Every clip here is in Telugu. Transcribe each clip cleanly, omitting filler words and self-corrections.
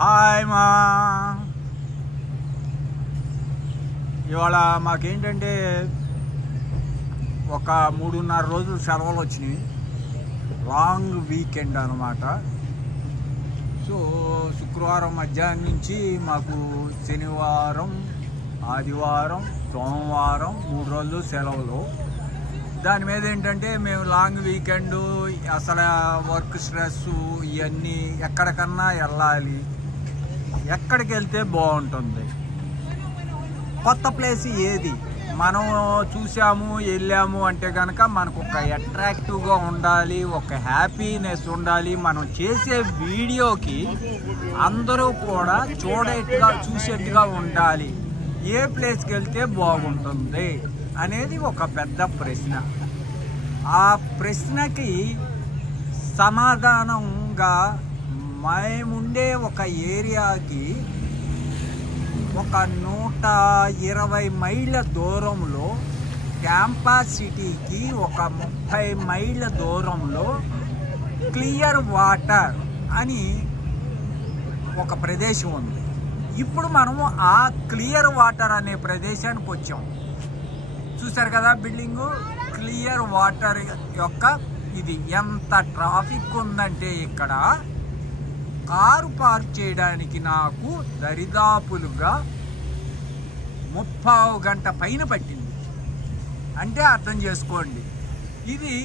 హాయ్ మా ఇవాళ మాకేంటంటే ఒక 3.5 రోజులు సెలవులు వచ్చినాయి. లాంగ్ వీకెండ్ అన్నమాట. సో శుక్రవారం మధ్యాహ్నం నుంచి మాకు శనివారం, ఆదివారం, సోమవారం 3 రోజులు సెలవులు. దాని మీద ఏంటంటే మేము లాంగ్ వీకెండ్, అసలు వర్క్ స్ట్రెస్ ఇవన్నీ ఎక్కడికన్నా వెళ్ళాలి. ఎక్కడికి వెళ్తే బాగుంటుంది, కొత్త ప్లేస్ ఏది మనం చూసాము వెళ్ళాము అంటే కనుక మనకు ఒక అట్రాక్టివ్గా ఉండాలి, ఒక హ్యాపీనెస్ ఉండాలి. మనం చేసే వీడియోకి అందరూ కూడా చూసేట్టుగా ఉండాలి. ఏ ప్లేస్కి వెళ్తే బాగుంటుంది అనేది ఒక పెద్ద ప్రశ్న. ఆ ప్రశ్నకి సమాధానంగా మేముండే ఒక ఏరియాకి ఒక 120 మైళ్ళ దూరంలో, క్యాంపస్ సిటీకి ఒక 30 మైళ్ళ దూరంలో క్లియర్ వాటర్ అని ఒక ప్రదేశం ఉంది. ఇప్పుడు మనము ఆ క్లియర్ వాటర్ అనే ప్రదేశానికి వచ్చాం. చూసారు కదా బిల్డింగు, క్లియర్ వాటర్ యొక్క ఇది. ఎంత ట్రాఫిక్ ఉందంటే ఇక్కడ కారు పార్క్ చేయడానికి నాకు దరిదాపులుగా 30 గంట పైన పట్టింది. అంటే అర్థం చేసుకోండి ఇది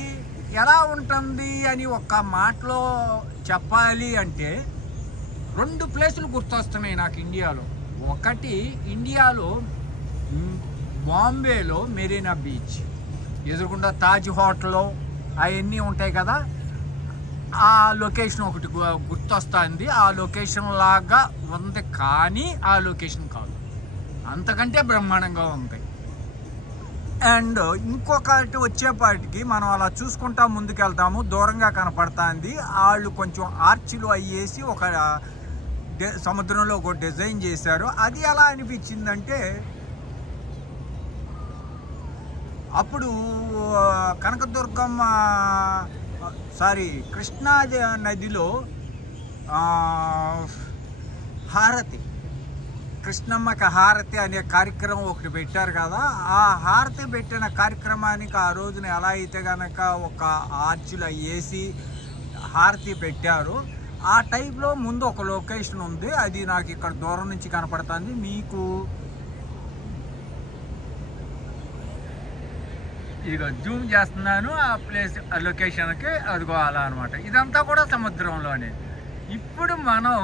ఎలా ఉంటుంది అని ఒక్క మాటలో చెప్పాలి అంటే 2 ప్లేసులు గుర్తొస్తున్నాయి నాకు ఇండియాలో. ఒకటి ఇండియాలో బాంబేలో మెరీనా బీచ్, ఎదురుకుండా తాజ్ హోటల్ అవన్నీ ఉంటాయి కదా, ఆ లొకేషన్ ఒకటి గుర్తొస్తుంది. ఆ లొకేషన్ లాగా ఉంది కానీ ఆ లొకేషన్ కాదు, అంతకంటే బ్రహ్మాండంగా ఉంది. అండ్ ఇంకొకటి వచ్చేపాటికి మనం అలా చూసుకుంటా ముందుకెళ్తాము, దూరంగా కనపడుతుంది. వాళ్ళు కొంచెం ఆర్చిలు అయ్యేసి ఒక సముద్రంలో ఒక డిజైన్ చేశారు. అది ఎలా అనిపించిందంటే, అప్పుడు కనకదుర్గమ్మ కృష్ణా నదిలో హారతి, కృష్ణమ్మకి హారతి అనే కార్యక్రమం ఒకటి పెట్టారు కదా. ఆ హారతి పెట్టిన కార్యక్రమానికి ఆ రోజున ఎలా అయితే కనుక ఒక ఆర్చులు వేసి హారతి పెట్టారు, ఆ టైప్లో ముందు ఒక లొకేషన్ ఉంది. అది నాకు ఇక్కడ దూరం నుంచి కనపడుతుంది. మీకు ఇదిగో జూమ్ చేస్తున్నాను ఆ ప్లేస్, ఆ లొకేషన్కి. అదిగో అలా అనమాట. ఇదంతా కూడా సముద్రంలోనే. ఇప్పుడు మనం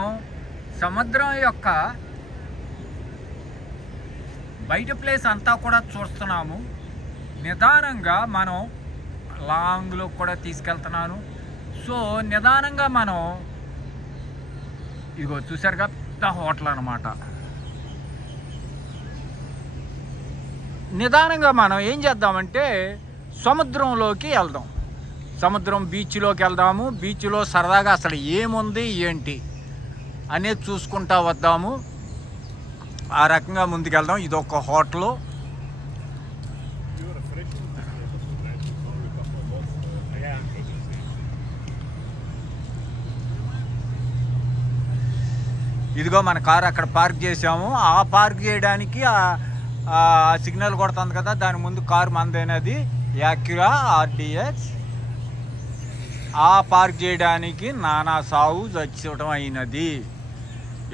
సముద్రం యొక్క బయట ప్లేస్ అంతా కూడా చూస్తున్నాము. నిదానంగా మనం లాంగ్లో కూడా తీసుకెళ్తున్నాను. సో నిదానంగా మనం ఇదిగో చూసారుగా పెద్ద హోటల్ అనమాట. నిదానంగా మనం ఏం చేద్దామంటే సముద్రంలోకి వెళ్దాం, సముద్రం బీచ్లోకి వెళ్దాము. బీచ్లో సరదాగా అసలు ఏముంది ఏంటి అనేది చూసుకుంటా వద్దాము. ఆ రకంగా ముందుకెళ్దాం. ఇదొక హోటలు. ఇదిగో మన కారు అక్కడ పార్క్ చేసాము. ఆ పార్క్ చేయడానికి సిగ్నల్ కొడుతుంది కదా, దాని ముందు కారు మందైనది యాక్యురా ఆర్డిఎక్స్. ఆ పార్క్ చేయడానికి నానా సాగు చచ్చటం అయినది.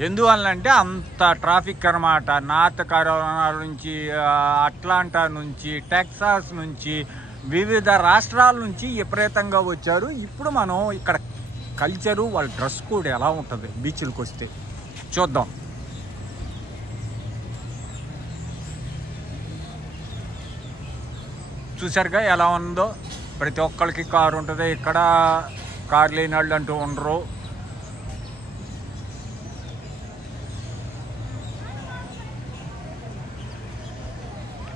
ఎందువల్లంటే అంత ట్రాఫిక్ అన్నమాట. నార్త్ కరోనా నుంచి, అట్లాంటా నుంచి, టెక్సాస్ నుంచి, వివిధ రాష్ట్రాల నుంచి విపరీతంగా వచ్చారు. ఇప్పుడు మనం ఇక్కడ కల్చరు, వాళ్ళ డ్రెస్ కోడ్ ఎలా ఉంటుంది బీచ్లకు వస్తే చూద్దాం. చూసారుగా ఎలా ఉందో. ప్రతి ఒక్కరికి కారు ఉంటుంది ఇక్కడ, కారు లేని వాళ్ళు అంటూ ఉండరు.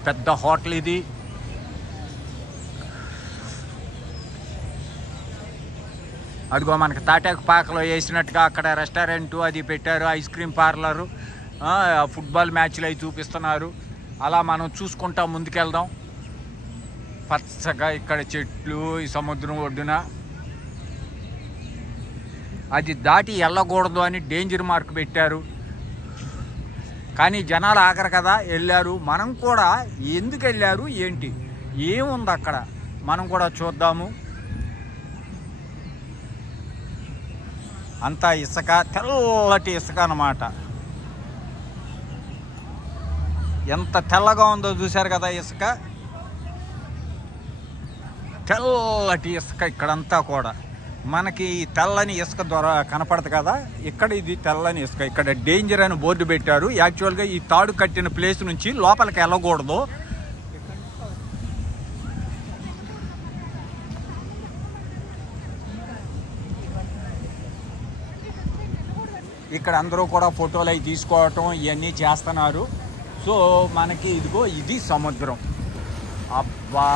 పెద్ద హోటల్ ఇది. అదిగో మనకి తాటాకు పాకలో వేసినట్టుగా అక్కడ రెస్టారెంటు అది పెట్టారు, ఐస్ క్రీమ్ పార్లరు, ఫుట్బాల్ మ్యాచ్లు అవి చూపిస్తున్నారు. అలా మనం చూసుకుంటా ముందుకెళ్దాం. పచ్చగా ఇక్కడ చెట్లు, ఈ సముద్రం ఒడ్డున అది దాటి వెళ్ళకూడదు అని డేంజర్ మార్క్ పెట్టారు. కానీ జనాలు ఆఖరు కదా వెళ్ళారు. మనం కూడా ఎందుకు వెళ్ళారు ఏంటి ఏముంది అక్కడ మనం కూడా చూద్దాము. అంతా ఇసుక, తెల్లటి ఇసుక అన్నమాట. ఎంత తెల్లగా ఉందో చూశారు కదా ఇసుక, తెల్లటి ఇసుక. ఇక్కడంతా కూడా మనకి తెల్లని ఇసుక కనపడదు కదా, ఇక్కడ ఇది తెల్లని ఇసుక. ఇక్కడ డేంజర్ అని బోర్డు పెట్టారు. యాక్చువల్గా ఈ తాడు కట్టిన ప్లేస్ నుంచి లోపలికి వెళ్ళకూడదు. ఇక్కడ అందరూ కూడా ఫోటోలు అవి తీసుకోవటం ఇవన్నీ చేస్తున్నారు. సో మనకి ఇదిగో ఇది సముద్రం. అబ్బా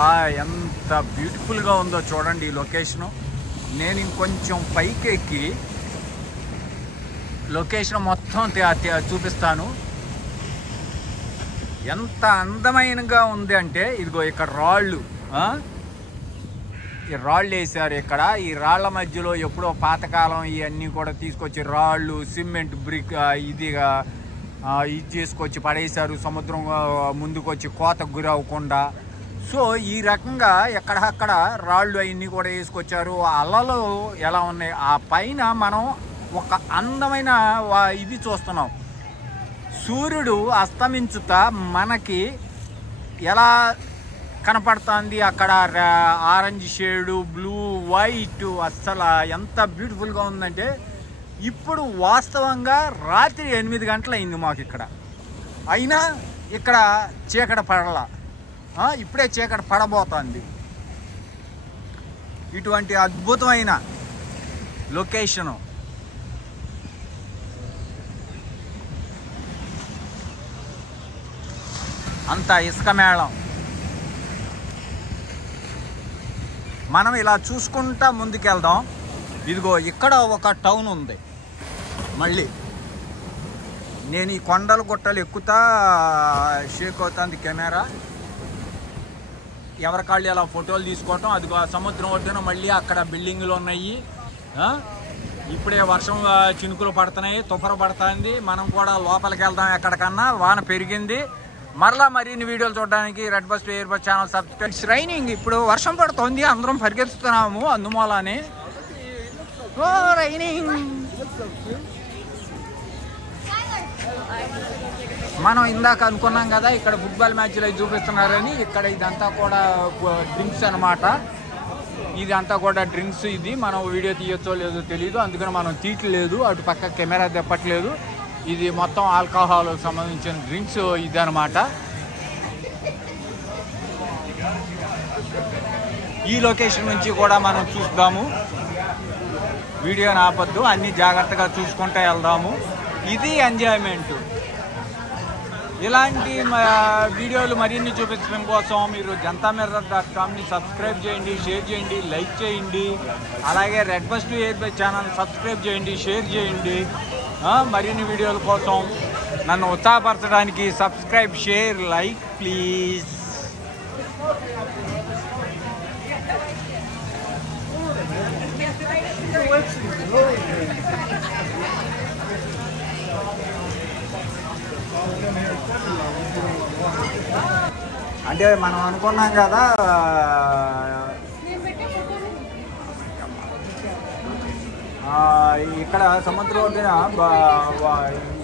ఎంత బ్యూటిఫుల్గా ఉందో చూడండి ఈ లొకేషను. నేను ఇంకొంచెం పైకి ఎక్కి లొకేషన్ మొత్తం చూపిస్తాను. ఎంత అందమైనగా ఉంది అంటే ఇదిగో ఇక్కడ రాళ్ళు, ఈ రాళ్ళు వేసారు ఇక్కడ. ఈ రాళ్ల మధ్యలో ఎప్పుడో పాతకాలం ఇవన్నీ కూడా తీసుకొచ్చి రాళ్ళు, సిమెంట్, బ్రిక్ ఇది చేసుకొచ్చి పడేశారు సముద్రం ముందుకు వచ్చి కోతకు గురవ్వకుండా. సో ఈ రకంగా ఎక్కడక్కడ రాళ్ళు అవన్నీ కూడా వేసుకొచ్చారు. అలలు ఎలా ఉన్నాయి, ఆ పైన మనం ఒక అందమైన ఇది చూస్తున్నాం. సూర్యుడు అస్తమించుతా మనకి ఎలా కనపడుతుంది అక్కడ, ఆరెంజ్ షేడు, బ్లూ, వైట్, అస్సలు ఎంత బ్యూటిఫుల్గా ఉందంటే. ఇప్పుడు వాస్తవంగా రాత్రి 8 గంటలు అయింది మాకు ఇక్కడ, అయినా ఇక్కడ చీకటి పడలా. ఇప్పుడే చీకటి పడబోతోంది. ఇటువంటి అద్భుతమైన లొకేషను. అంతా ఇసుక మేళం. మనం ఇలా చూసుకుంటా ముందుకెళ్దాం. ఇదిగో ఇక్కడ ఒక టౌన్ ఉంది. మళ్ళీ నేను ఈ కొండలు గుట్టలు ఎక్కుతా షేక్ అవుతుంది కెమెరా. ఎవరికాళ్ళు ఇలా ఫోటోలు తీసుకోవటం. అదిగో సముద్రం ఒడ్డున మళ్ళీ అక్కడ బిల్డింగులు ఉన్నాయి. ఇప్పుడే వర్షం చినుకులు పడుతున్నాయి, తుఫర పడుతుంది. మనం కూడా లోపలికి వెళ్దాం ఎక్కడికన్నా. వాన పెరిగింది. మరలా మరిన్ని వీడియోలు చూడడానికి red bus to air bus channel subscribe. It's raining. ఇప్పుడు వర్షం పడుతుంది, అందరం పరిగెత్తుతున్నాము అందుమూలని. రైనింగ్. మనం ఇందాక అనుకున్నాం కదా ఇక్కడ ఫుట్బాల్ మ్యాచ్లు అవి చూపిస్తున్నారని. ఇక్కడ ఇదంతా కూడా డ్రింక్స్ అనమాట. ఇదంతా కూడా డ్రింక్స్. ఇది మనం వీడియో తీయొచ్చో లేదో తెలియదు, అందుకని మనం తీయట్లేదు. అటు పక్క కెమెరా తెప్పట్లేదు. ఇది మొత్తం ఆల్కహాల్ సంబంధించిన డ్రింక్స్ ఇది అనమాట. ఈ లొకేషన్ నుంచి కూడా మనం చూద్దాము. వీడియోని ఆపొద్దు, అన్ని జాగ్రత్తగా చూసుకుంటూ వెళ్దాము. ఇది ఎంజాయ్మెంట్. ఇలాంటి వీడియోలు మరిన్ని చూపించడం కోసం మీరు jantamirror.comని సబ్స్క్రైబ్ చేయండి, షేర్ చేయండి, లైక్ చేయండి. అలాగే red bus to air bus channel subscribe చేయండి, షేర్ చేయండి. మరిన్ని వీడియోల కోసం నన్ను ఉత్సాహపరచడానికి సబ్స్క్రైబ్, షేర్, లైక్ ప్లీజ్. అంటే మనం అనుకున్నాం కదా ఇక్కడ సముద్రం ఒడ్డున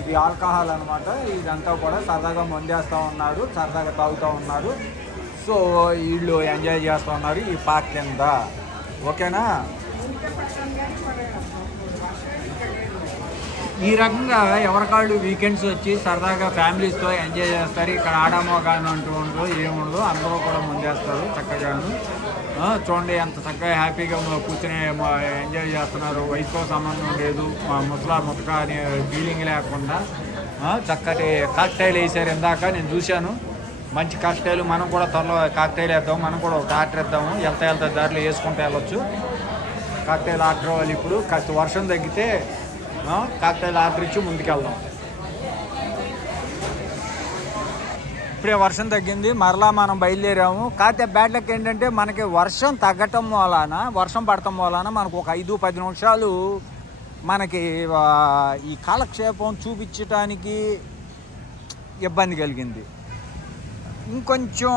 ఇది ఆల్కహాల్ అనమాట. ఇదంతా కూడా సరదాగా మందేస్తూ ఉన్నారు, సరదాగా తాగుతూ ఉన్నారు. సో వీళ్ళు ఎంజాయ్ చేస్తూ ఉన్నారు ఈ పార్క్ కింద. ఓకేనా? ఈ రకంగా ఎవరికాళ్ళు వీకెండ్స్ వచ్చి సరదాగా ఫ్యామిలీస్తో ఎంజాయ్ చేస్తారు. ఇక్కడ ఆడామోగాను అంటూ ఉండదు, ఏముండదు. అందరూ కూడా ముందేస్తారు చక్కగాను. చూడండి ఎంత చక్కగా హ్యాపీగా కూర్చొని ఎంజాయ్ చేస్తున్నారు. వయసుతో సంబంధం లేదు, ముతక అనే ఫీలింగ్ లేకుండా చక్కటి కాక్టైల్ వేసారు. ఇందాక నేను చూశాను మంచి కాక్టైల్. మనం కూడా త్వరలో కాక్టైల్ వేద్దాం. మనం కూడా ఒక ఆర్డర్ ఇద్దాము. వెళ్తా దారిలో వేసుకుంటూ వెళ్ళొచ్చు. కాక్టైల్ ఆర్డర్ అవ్వాలి. ఇప్పుడు కాస్త వర్షం తగ్గితే కాక్టైల్ ఆర్డర్ ఇచ్చి ముందుకెళ్దాం. ఇప్పుడే వర్షం తగ్గింది, మరలా మనం బయలుదేరాము. కాకపోతే బ్యాడ్ లక్ ఏంటంటే మనకి వర్షం తగ్గటం వలన, వర్షం పడటం వలన మనకు ఒక 5-10 నిమిషాలు మనకి ఈ కాలక్షేపం చూపించడానికి ఇబ్బంది కలిగింది. ఇంకొంచెం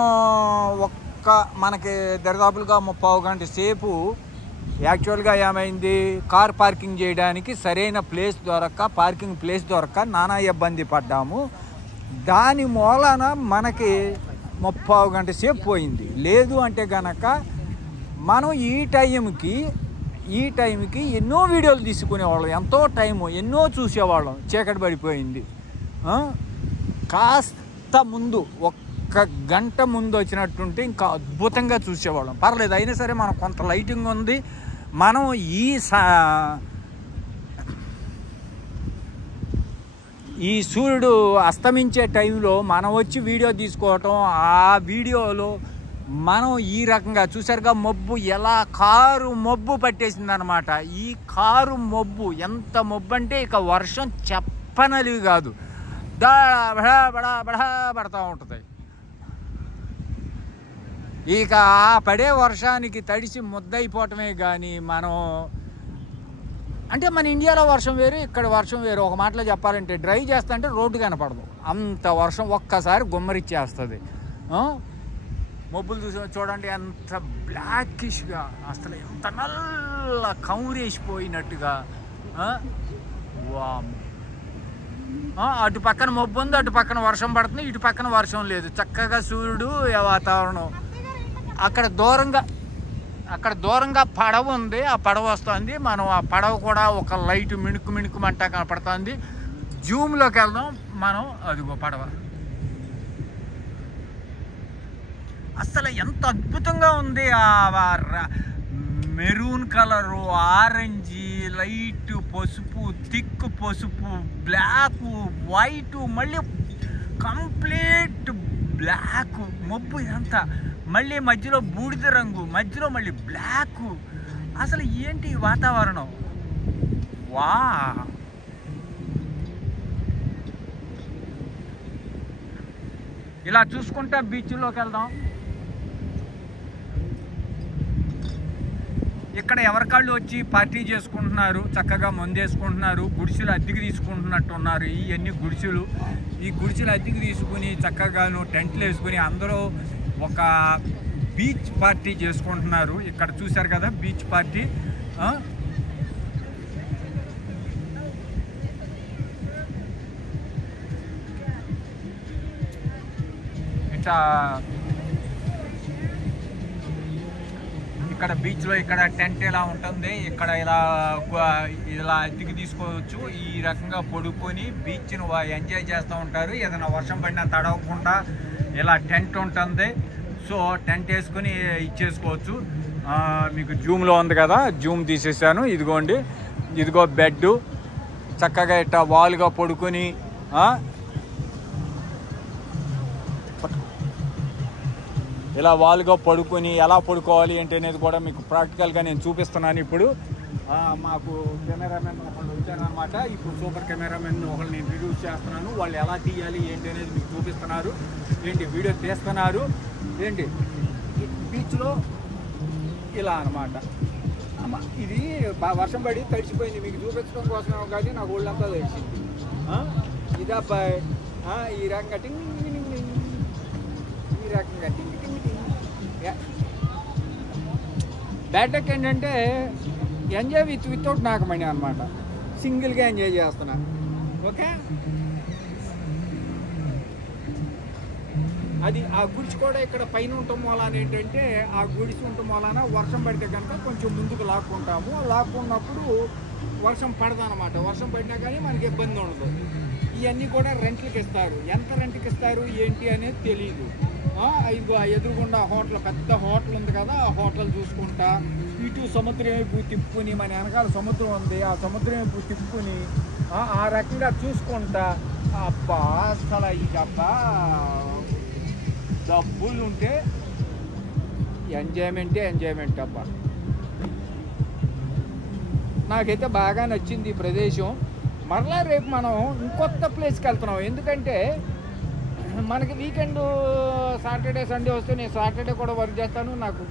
మనకి దరిదాపులుగా 30 గంట సేపు యాక్చువల్గా ఏమైంది, కార్ పార్కింగ్ చేయడానికి సరైన ప్లేస్ పార్కింగ్ ప్లేస్ దొరక్క నానా ఇబ్బంది పడ్డాము. దాని మూలన మనకి 30 గంట సేపు పోయింది. లేదు అంటే గనక మనం ఈ టైంకి ఎన్నో వీడియోలు తీసుకునేవాళ్ళం, ఎంతో టైము ఎన్నో చూసేవాళ్ళం. చీకటి పడిపోయింది. కాస్త ముందు 1 గంట ముందు వచ్చినట్టుంటే ఇంకా అద్భుతంగా చూసేవాళ్ళం. పర్లేదు, అయినా సరే మనం కొంత లైటింగ్ ఉంది. మనం ఈ సూర్యుడు అస్తమించే టైంలో మనం వచ్చి వీడియో తీసుకోవటం, ఆ వీడియోలో మనం ఈ రకంగా చూసారుగా మబ్బు ఎలా కారు మబ్బు పట్టేసింది అనమాట. ఈ కారు మబ్బు ఎంత మబ్బు అంటే ఇక వర్షం చెప్పనలివి కాదు, బడా బడా బడా పడతా ఉంటుంది. ఇక ఆ పడే వర్షానికి తడిసి ముద్దయిపోవటమే కానీ మనం అంటే మన ఇండియాలో వర్షం వేరు, ఇక్కడ వర్షం వేరు. ఒక మాటలో చెప్పాలంటే డ్రైవ్ చేస్తా అంటే రోడ్డు కనపడదు, అంత వర్షం ఒక్కసారి గుమ్మరిచ్చేస్తుంది. మబ్బులు చూడండి ఎంత బ్లాకిష్గా, అసలు ఎంత నల్ల కౌరేసిపోయినట్టుగా. అటు పక్కన మబ్బు ఉంది, అటు పక్కన వర్షం పడుతుంది, ఇటు పక్కన వర్షం లేదు. చక్కగా సూర్యుడు వాతావరణం. అక్కడ దూరంగా పడవ ఉంది, ఆ పడవ వస్తుంది. మనం ఆ పడవ కూడా ఒక లైట్ మిణుకుమంట కనపడుతుంది. జూమ్లోకి వెళ్దాం మనం. అదిగో పడవ. అసలు ఎంత అద్భుతంగా ఉంది. మెరూన్ కలరు, ఆరెంజీ, లైట్ పసుపు, థిక్ పసుపు, బ్లాక్, వైట్, మళ్ళీ కంప్లీట్ బ్లాక్ మబ్బు ఇదంతా. మళ్ళీ మధ్యలో బూడిద రంగు, మధ్యలో మళ్ళీ బ్లాక్. అసలు ఏంటి వాతావరణం? వా ఇలా చూసుకుంటా బీచ్లోకి వెళ్దాం. ఇక్కడ ఎవరికాళ్ళు వచ్చి పార్టీ చేసుకుంటున్నారు, చక్కగా మందేసుకుంటున్నారు, గుడిసెలు అద్దెకి తీసుకుంటున్నట్టున్నారు. ఇవన్నీ గుడిసెలు. ఈ గుడిసెలు అద్దెకి తీసుకుని చక్కగాను టెంట్లు వేసుకుని అందరూ ఒక బీచ్ పార్టీ చేసుకుంటున్నారు. ఇక్కడ చూశారు కదా బీచ్ పార్టీ. ఇట్లా ఇక్కడ బీచ్లో ఇక్కడ టెంట్ ఇలా ఉంటుంది. ఇక్కడ ఇలా అద్దెకి తీసుకోవచ్చు. ఈ రకంగా పడుకొని బీచ్ను ఎంజాయ్ చేస్తూ ఉంటారు. ఏదైనా వర్షం పడినా తడవకుండా ఇలా టెంట్ ఉంటుంది. సో టెంట్ వేసుకొని ఇచ్చేసుకోవచ్చు. మీకు జూమ్లో ఉంది కదా, జూమ్ తీసేసాను. ఇదిగోండి, ఇదిగో బెడ్. చక్కగా ఇట్లా వాలుగా పడుకొని ఇలా వాలుగా పడుకొని ఎలా పడుకోవాలి ఏంటి అనేది కూడా మీకు ప్రాక్టికల్గా నేను చూపిస్తున్నాను. ఇప్పుడు మాకు కెమెరామెన్ ఒకళ్ళు వచ్చారనమాట. ఇప్పుడు సూపర్ కెమెరామెన్ ఒకళ్ళు నేను రివ్యూస్ చేస్తున్నాను. వాళ్ళు ఎలా తీయాలి ఏంటి అనేది మీకు చూపిస్తున్నారు. ఏంటి వీడియో తీస్తున్నారు ఏంటి. బీచ్లో ఇలా అనమాట. ఇది వర్షం పడి తడిచిపోయింది. మీకు చూపించడం కోసమే కానీ నాకు ఒళ్ళంతా తడిచింది. ఇదబ్బాయి ఈ రకంగా టింగ్ ఈ రకంగా టింగ్ టింగ్ టింగ్. బ్యాటక్ ఏంటంటే ఎంజాయ్ వితౌట్ నాకమణి అనమాట. సింగిల్గా ఎంజాయ్ చేస్తున్నా. ఓకే, అది ఆ గుడిసి కూడా ఇక్కడ పైన ఉండటం వలన ఏంటంటే ఆ గుడిసి ఉండటం వలన వర్షం పడితే కనుక కొంచెం ముందుకు లాక్కుంటాము. లాక్కున్నప్పుడు వర్షం పడదనమాట. వర్షం పడినా కానీ మనకి ఇబ్బంది ఉండదు. ఇవన్నీ కూడా రెంట్లకి ఇస్తారు. ఎంత రెంట్కి ఇస్తారు ఏంటి అనేది తెలియదు. ఇదిగో ఎదురుగుండా హోటల్, పెద్ద హోటల్ ఉంది కదా, ఆ హోటల్ చూసుకుంటా ఇటు సముద్రం వైపు తిప్పుకుని, మన వెనకాల సముద్రం ఉంది, ఆ సముద్రం వైపు తిప్పుకుని ఆ రకంగా చూసుకుంటా. అబ్బా అసలు ఇదబ్బా డబ్బులు ఉంటే ఎంజాయ్మెంట్ అబ్బా. నాకైతే బాగా నచ్చింది ఈ ప్రదేశం. మరలా రేపు మనం ఇంకొత్త ప్లేస్కి వెళ్తున్నాం. ఎందుకంటే మనకి వీకెండ్ సాటర్డే సండే వస్తే నేను సాటర్డే కూడా వర్క్ చేస్తాను. నాకు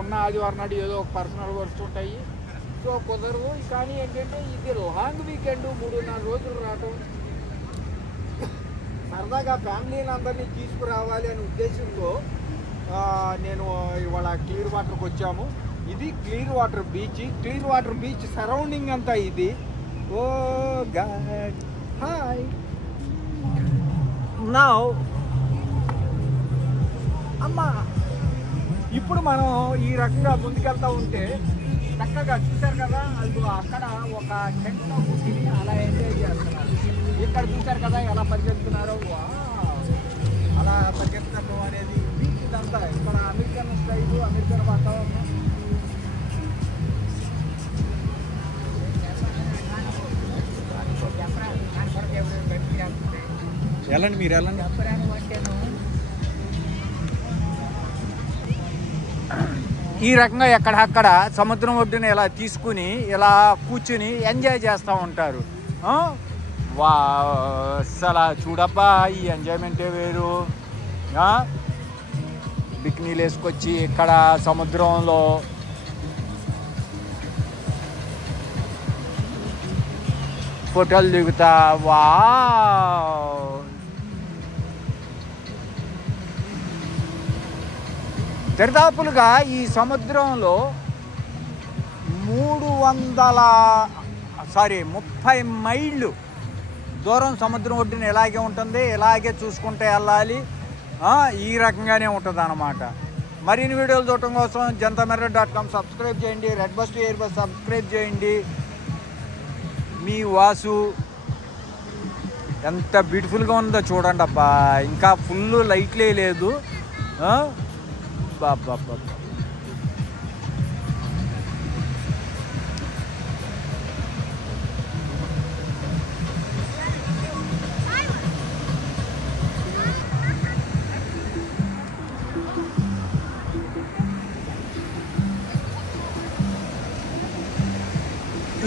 ఉన్న ఆదివారం నాడు ఏదో ఒక పర్సనల్ వర్క్స్ ఉంటాయి. సో కుదరవు. కానీ ఏంటంటే ఇది లాంగ్ వీకెండ్, 3-4 రోజులు రావటం, సరదాగా ఫ్యామిలీని అందరినీ తీసుకురావాలి అనే ఉద్దేశంతో నేను ఇవాళ క్లియర్ వాటర్కి వచ్చాము. ఇది clear water beach. Clear water beach surrounding అంతా ఇది. ఓ గాడ్, హాయ్. నౌ అమ్మా, ఇప్పుడు మనం ఈ రకంగా ముందుకెళ్తూ ఉంటే చక్కగా చూశారు కదా, అది అక్కడ ఒక టెంట్ కూర్చుని అలా ఎంజాయ్ చేస్తున్నారు. ఇక్కడ చూశారు కదా ఎలా పరిగెత్తుతున్నారో, అలా పరిగెత్తడం అనేది బీచ్ ఇదంతా. ఇక్కడ అమెరికన్ స్టైలు, అమెరికన్ వాతావరణం. వెళ్ళండి, మీరు వెళ్ళండి. ఈ రకంగా ఎక్కడక్కడ సముద్రం ఒడ్డున ఇలా తీసుకుని ఇలా కూర్చుని ఎంజాయ్ చేస్తూ ఉంటారు. వా, అసలు చూడబ్బా, ఈ ఎంజాయ్మెంటే వేరు. బికినీలు వేసుకొచ్చి ఇక్కడ సముద్రంలో ఫోటోలు దిగుతా. వా, దరిదాపులుగా ఈ సముద్రంలో 30 మైళ్ళు దూరం సముద్రం ఒడ్డున ఇలాగే ఉంటుంది. ఇలాగే చూసుకుంటే వెళ్ళాలి. ఈ రకంగానే ఉంటుంది అన్నమాట. మరిన్ని వీడియోలు చూడటం కోసం jantamirror.com సబ్స్క్రైబ్ చేయండి. Red bus to air bus subscribe చేయండి. మీ వాసు ఎంత బ్యూటిఫుల్గా ఉందో చూడండి అబ్బా. ఇంకా ఫుల్ లైట్లే లేదు. బాబా,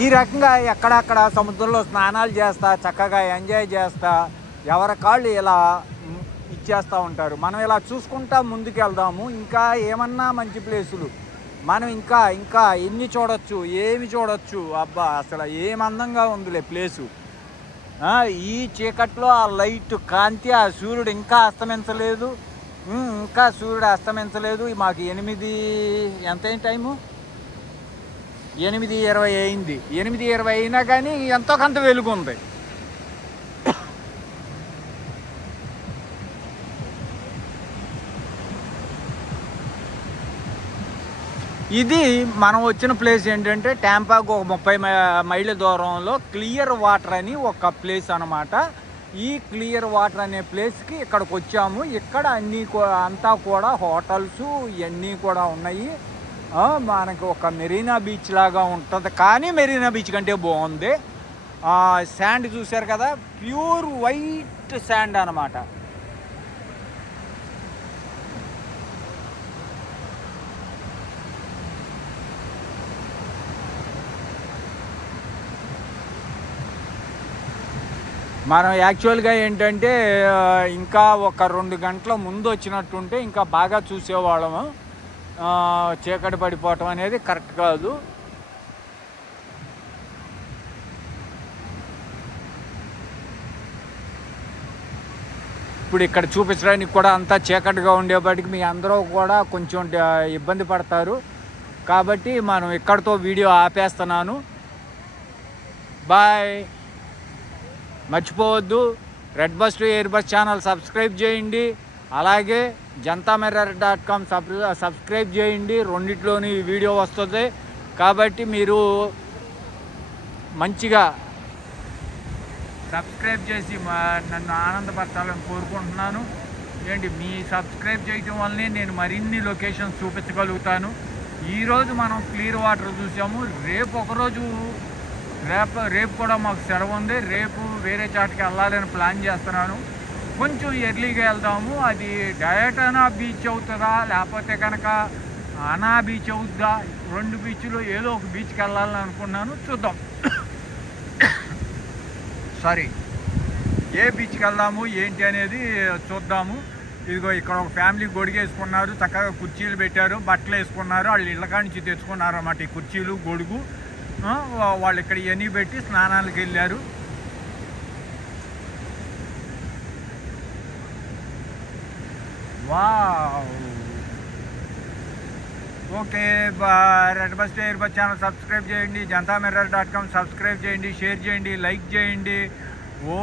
ఈ రకంగా ఎక్కడక్కడ సముద్రంలో స్నానాలు చేస్తా, చక్కగా ఎంజాయ్ చేస్తా, ఎవరి కాళ్ళు ఇలా ఇచ్చేస్తూ ఉంటారు. మనం ఇలా చూసుకుంటా ముందుకు వెళ్దాము. ఇంకా ఏమన్నా మంచి ప్లేసులు మనం ఇంకా ఎన్ని చూడొచ్చు, ఏమి చూడొచ్చు. అబ్బా, అసలు ఏం అందంగా ఉందిలే ప్లేసు. ఈ చీకట్లో ఆ లైట్ కాంతి, ఆ సూర్యుడు ఇంకా అస్తమించలేదు. మాకు 8 ఎంతైంది టైము? 8:20 అయింది. 8:20 అయినా కానీ ఎంతో కొంత వెలుగు ఉంది. ఇది మనం వచ్చిన ప్లేస్ ఏంటంటే ట్యాంపాకు ఒక 30 మైళ్ళ దూరంలో క్లియర్ వాటర్ అని ఒక ప్లేస్ అన్నమాట. ఈ క్లియర్ వాటర్ అనే ప్లేస్కి ఇక్కడికి వచ్చాము. ఇక్కడ అంతా కూడా హోటల్స్ ఇవన్నీ కూడా ఉన్నాయి. మనకు ఒక మెరీనా బీచ్ లాగా ఉంటుంది, కానీ మెరీనా బీచ్ కంటే బాగుంది. శాండ్ చూశారు కదా, ప్యూర్ వైట్ శాండ్ అన్నమాట. మనం యాక్చువల్గా ఏంటంటే ఇంకా ఒక 2 గంటల ముందు వచ్చినట్టుంటే ఇంకా బాగా చూసేవాళ్ళము. చీకటి పడిపోవటం అనేది కరెక్ట్ కాదు. ఇప్పుడు ఇక్కడ చూపించడానికి కూడా అంతా చీకటిగా ఉండేప్పటికి మీ అందరూ కూడా కొంచెం ఇబ్బంది పడతారు. కాబట్టి మనం ఇక్కడితో వీడియో ఆపేస్తున్నాను. బాయ్. మర్చిపోవద్దు, red bus to air bus channel subscribe చేయండి. అలాగే jantamirror.com సబ్స్క్రైబ్ చేయండి. రెండిట్లోని వీడియో వస్తుంది. కాబట్టి మీరు మంచిగా సబ్స్క్రైబ్ చేసి నన్ను ఆనందపరచాలని కోరుకుంటున్నాను. ఏంటి, మీ సబ్స్క్రైబ్ చేయటం వల్లనే నేను మరిన్ని లొకేషన్స్ చూపించగలుగుతాను. ఈరోజు మనం క్లియర్ వాటర్ చూసాము. రేపు కూడా మాకు సెలవు ఉంది. రేపు వేరే చాటుకి వెళ్ళాలని ప్లాన్ చేస్తున్నాను. కొంచెం ఎర్లీగా వెళ్దాము. అది డయటానా బీచ్ అవుతుందా లేకపోతే కనుక అనా బీచ్ అవుతుందా, 2 బీచ్లో ఏదో ఒక బీచ్కి వెళ్ళాలని అనుకున్నాను. చూద్దాం. సారీ, ఏ బీచ్కి వెళ్దాము ఏంటి అనేది చూద్దాము. ఇదిగో ఇక్కడ ఒక ఫ్యామిలీ గొడుగు వేసుకున్నారు, చక్కగా కుర్చీలు పెట్టారు, బట్టలు వేసుకున్నారు. వాళ్ళు ఇళ్ళ కాడి నుంచి తెచ్చుకున్నారు అన్నమాట ఈ కుర్చీలు, గొడుగు. వాళ్ళు ఇక్కడ ఇవన్నీ పెట్టి స్నానాలకు వెళ్ళారు. Wow. Okay, red bus air bus channel subscribe చేయండి, jantamirror.com సబ్స్క్రైబ్ చేయండి, షేర్ చేయండి, లైక్ చేయండి. ఓ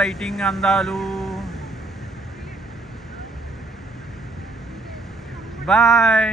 లైటింగ్ అందాలు. బాయ్.